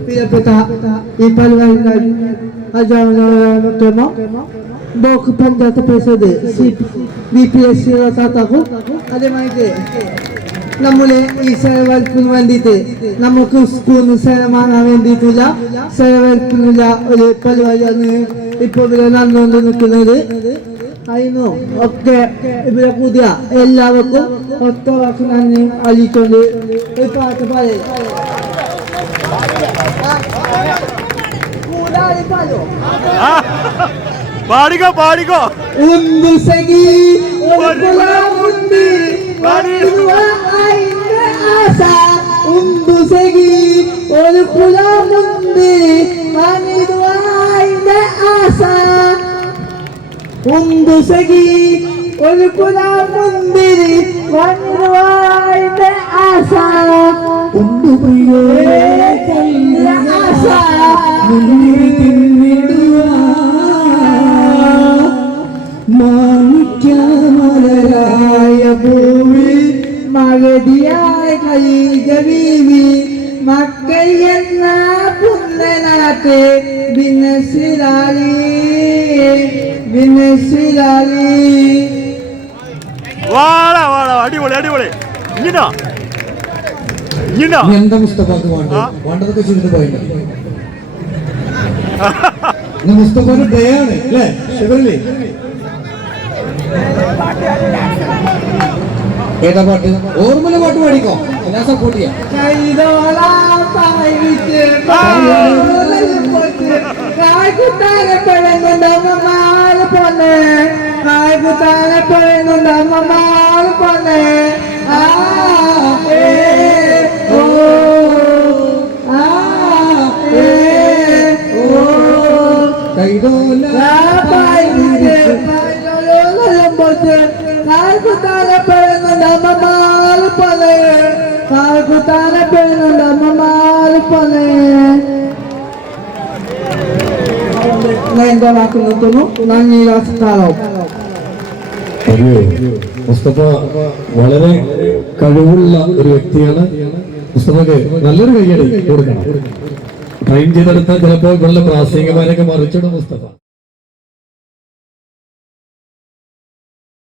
പ്രിയപ്പെട്ട ഈ ഈ സേവനത്തിന് വേണ്ടിയിട്ട് നമുക്ക് സ്കൂളിന് സേവനം വാങ്ങാൻ വേണ്ടിയിട്ടുള്ള സേവനത്തിനുള്ള ഒരു പരിപാടിയാണ് ഇപ്പോൾ ഇവിടെ നടന്നുകൊണ്ട് നിൽക്കുന്നത് അതിനു ഒക്കെ ഇവിടെ പുതിയ എല്ലാവർക്കും ഒറ്റ വാക്ക് നന്ദി അറിയിച്ചുകൊണ്ട് ഒരു പാട്ട് പറയും പാടിക്കോ പാടിക്കോ. ഉണ്ട് സഖി ഉണ്ട്. സഖി ഒരു കുലമുണ്ട് ആശ. ഉണ്ട്. സഖി ഒരു കുലമുണ്ട് അതിന്റെ മാണിക്യമലരായ ഭൂമി മകതിയായ കൈക ബീവി മക്കൾ എന്ന പുന്നനാട്ട് ബിനസിലാലി ബിനസിലാലി വാടാ വാടാ അടിപൊളി അടിപൊളി എന്താ മുസ്തഫാക്ക് വേണ്ടത്? വേണ്ടതൊക്കെ ചെയ്തിട്ട് പോയില്ല ഇന്ന് ദയാണ് അല്ലേ? ഷുഗറില്ലേ ഏതാ പാട്ട്? ഓർമ്മല പാട്ട് പാടിക്കോ. ഞാൻ സപ്പോർട്ട് ചെയ്യാം. പൊന്നെ പൊന്നെ കൈതോല കാൽക്കുത്താനെ പെഴുന്നുണ്ട് അമ്മമാര് പോലെ കാൽക്കുത്താനെ പെഴുന്നുണ്ട് അമ്മമാര് പോലെ ഞാൻ എന്റെ വാക്ക് നിർത്തുന്നു നന്ദി നമസ്കാരം മുസ്തഫ വളരെ കഴിവുള്ള ഒരു വ്യക്തിയാണ്. മുസ്തഫയ്ക്ക് നല്ലൊരു കൈയടി കൊടുക്കണം. ട്രെയിൻ ചെയ്തെടുത്താൽ ചിലപ്പോൾ ഇവരുടെ പ്രാസംഗികമാരൊക്കെ മറിച്ചിടും മുസ്തഫ.